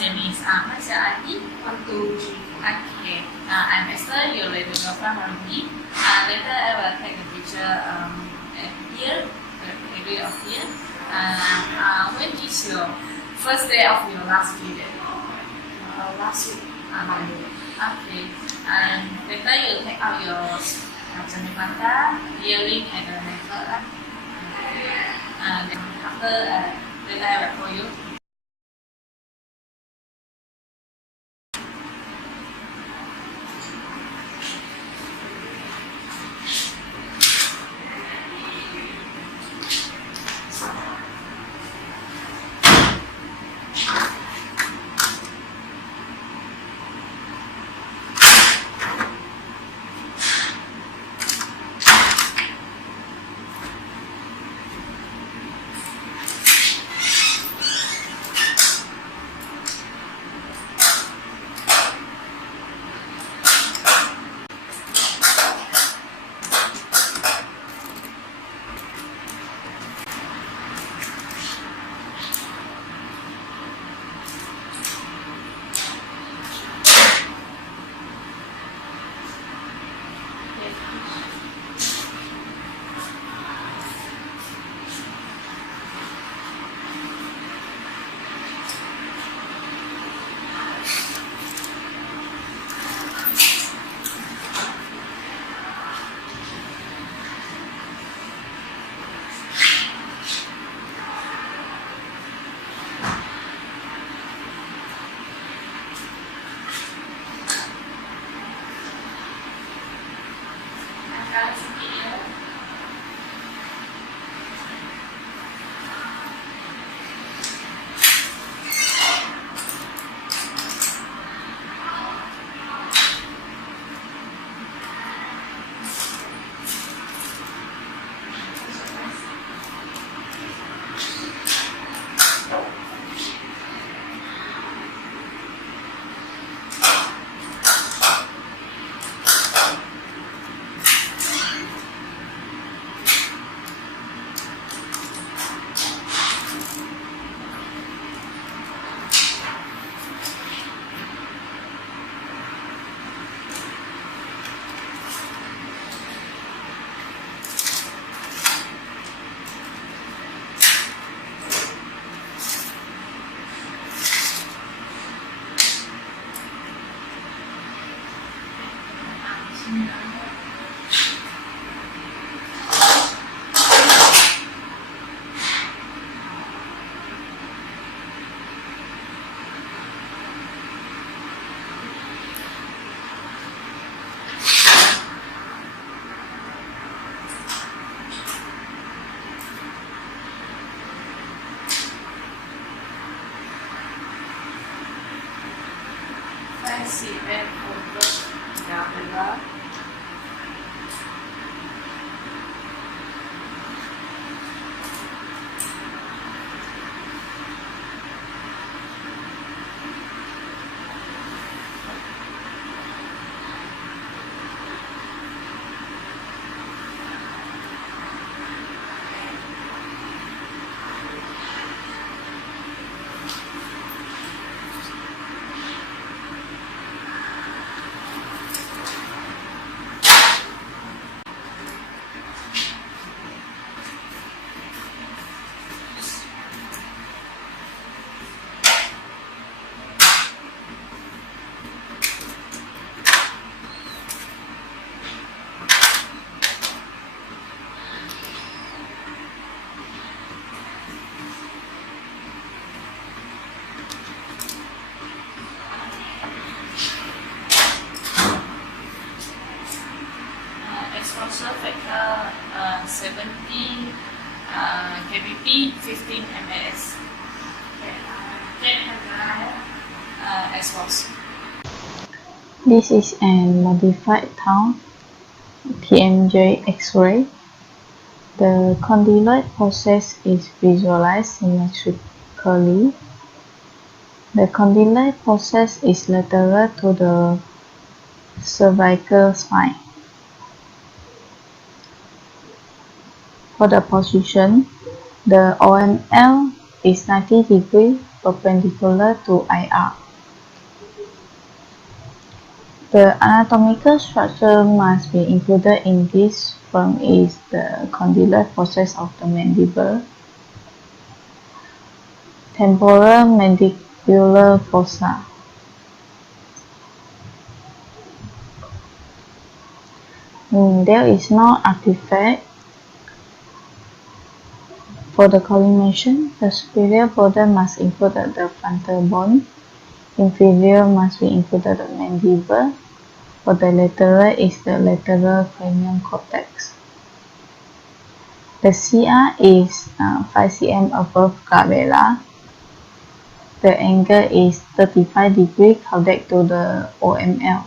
name is what's your ID? 1, 2, 3. Okay. I'm Aesther, your radiographer from me. Later I will take a picture here, the area of here. When is your first day of your last period? Last week. Monday. Okay. And later you take out your kacamata, earring, and the necklace. And then after later I will call you. See that photo down below. Exposure factor 70 kbp 15 mAs. Expose. This is a modified tone TMJ X-ray. The condyloid process is visualized symmetrically. The condyloid process is lateral to the cervical spine. For the position, the OML is 90 degrees perpendicular to IR. The anatomical structure must be included in this form is the condylate process of the mandible, temporomandibular fossa. There is no artifact. For the collimation, the superior border must include the frontal bone, inferior must be included the mandible. For the lateral is the lateral cranial cortex. The CR is 5 cm above glabella. The angle is 35 degrees caudate to the OML.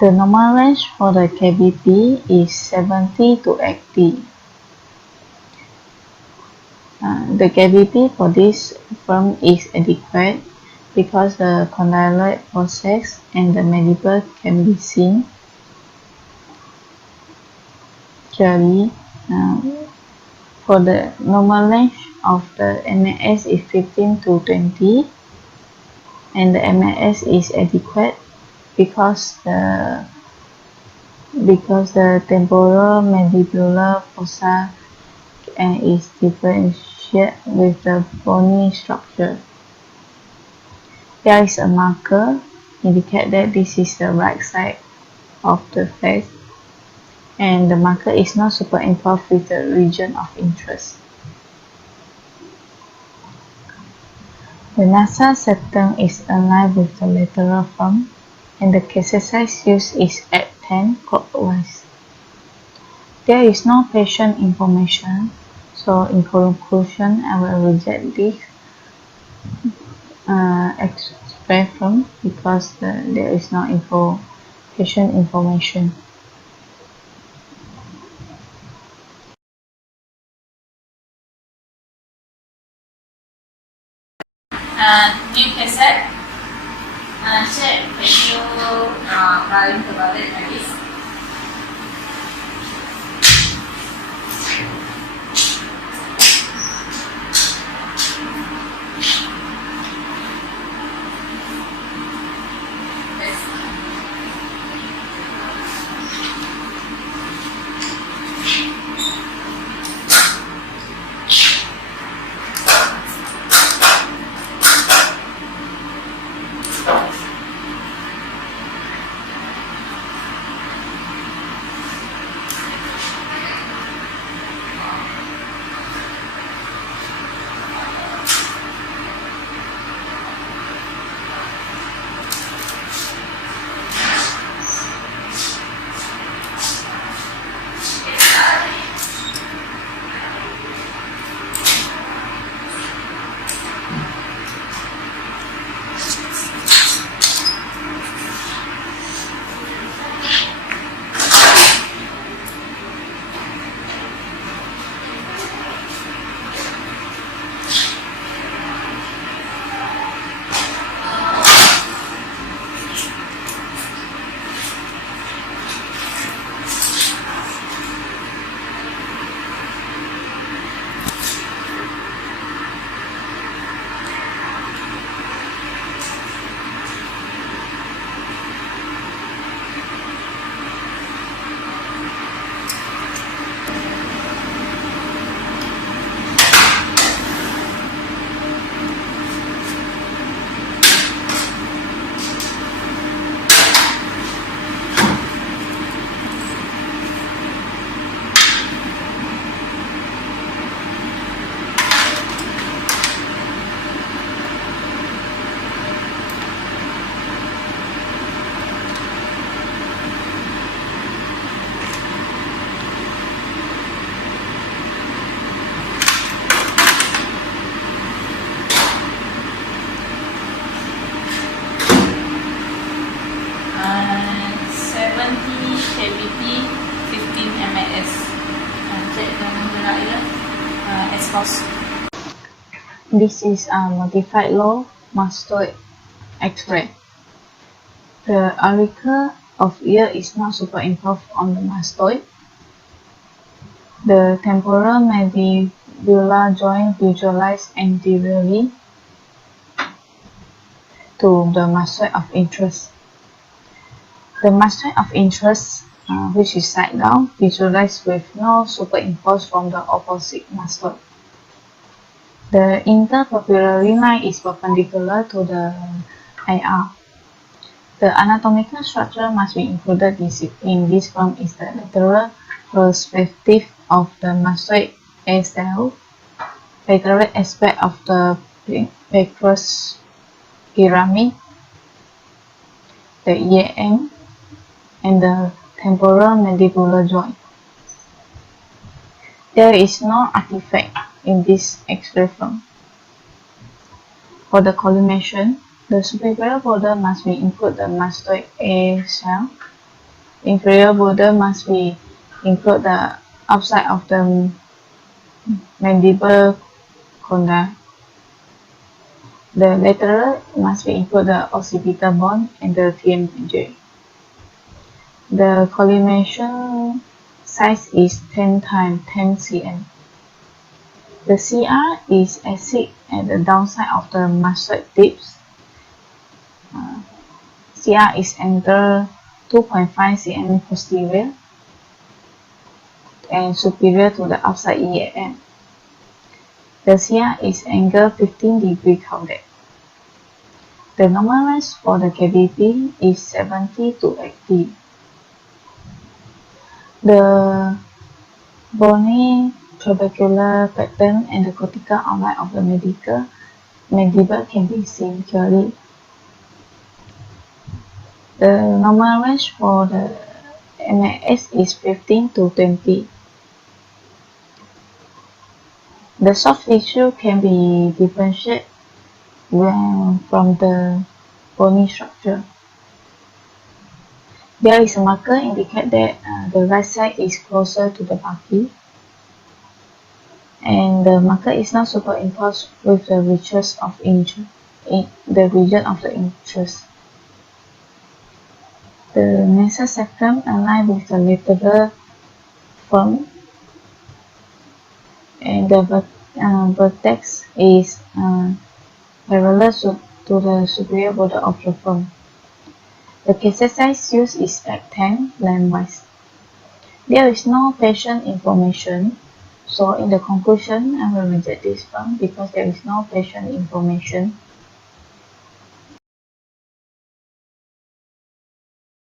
The normal range for the cavity is 70 to 80. The cavity for this form is adequate because the condylate process and the mandible can be seen clearly. For the normal length of the MAS is 15 to 20, and the MAS is adequate because the temporomandibular fossa is differentiated with the bony structure. There is a marker indicate that this is the right side of the face, and the marker is not superimposed with the region of interest. The nasal septum is aligned with the lateral form, and the case size used is at 10 clockwise. There is no patient information, so in conclusion, I will reject this express form because there is no patient information. New cassette. Check when you riding the ballet like this. This is a modified low mastoid X-ray. The auricle of ear is not superimposed on the mastoid. The temporal temporomandibular joint visualized anteriorly to the mastoid of interest. The mastoid of interest, which is side down, visualized with no superimpose from the opposite mastoid. The interpupillary line is perpendicular to the IR. The anatomical structure must be included in this form is the lateral perspective of the mastoid Aesther, lateral aspect of the petrous pyramid, the EAM, and the temporomandibular joint. There is no artifact in this X-ray film. For the collimation, the superior border must be include the mastoid A cell. Inferior border must be include the outside of the mandible conda. The lateral must be include the occipital bone and the TMJ. The collimation size is 10 times 10 cm. The CR is acid at the downside of the mastoid tips. CR is enter 2.5 cm posterior and superior to the outside EAM. The CR is angle 15 degree caudate. The normal range for the KBP is 70 to 80. The bony trabecular pattern and the cortical outline of the mandible can be seen clearly. The normal range for the MAS is 15 to 20. The soft tissue can be differentiated from the bony structure. There is a marker indicate that the right side is closer to the bulky, and the marker is not superimposed with the reaches of interest in the region of the interest. The nasal septum aligns with the lateral form, and the vertex is parallel to the superior border of the form. The case size used is at 10 lengthwise. There is no patient information, so in the conclusion, I will reject this form because there is no patient information.